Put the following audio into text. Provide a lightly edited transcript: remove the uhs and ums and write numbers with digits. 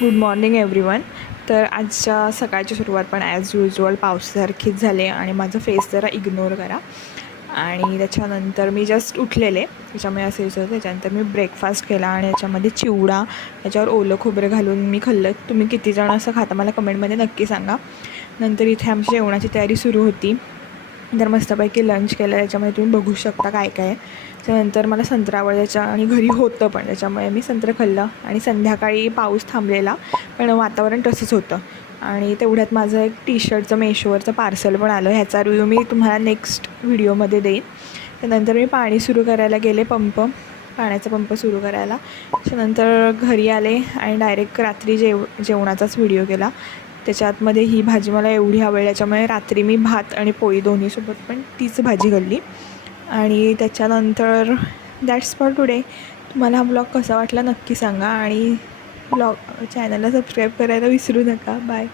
Good morning everyone. तर आजच्या सकाळची सुरुवात पण ॲज युजल पावसासारखीच झाली आणि माझं फेस जरा इग्नोर करा. आणि त्याच्यानंतर मी जस्ट उठलेले, त्याच्यामुळे असं होतं. त्याच्यानंतर मी ब्रेकफास्ट केला आणि याच्यामध्ये चिवडा, त्याच्यावर ओलं खोबरं घालून मी खाल्लं. तुम्ही किती जण असं खाता मला कमेंटमध्ये नक्की सांगा. नंतर इथे आमची जेवणाची तयारी सुरू होती. तर मस्तपैकी लंच केलं. त्याच्यामध्ये तुम्ही बघू शकता काय काय आहे. त्यानंतर मला संत्रा आवडायचा आणि घरी होतं पण, त्याच्यामुळे मी संत्रं खाल्लं. आणि संध्याकाळी पाऊस थांबलेला, पण वातावरण तसंच होतं. आणि तेवढ्यात माझं एक टी शर्टचं मेशोवरचं पार्सल पण आलं. ह्याचा रिव्ह्यू मी तुम्हाला नेक्स्ट व्हिडिओमध्ये देईन. त्यानंतर मी पाणी सुरू करायला गेले, पाण्याचा पंप सुरू करायला. त्याच्यानंतर घरी आले आणि डायरेक्ट रात्री जेवणाचाच व्हिडिओ केला. त्याच्यातमध्ये ही भाजी मला एवढी आवडली, त्याच्यामुळे रात्री मी भात आणि पोळी दोन्हीसोबत पण तीच भाजी खाल्ली. आणि त्याच्यानंतर दॅट्स फॉर टुडे. तुम्हाला हा ब्लॉग कसा वाटला नक्की सांगा आणि चॅनलला सबस्क्राईब करायला विसरू नका. बाय.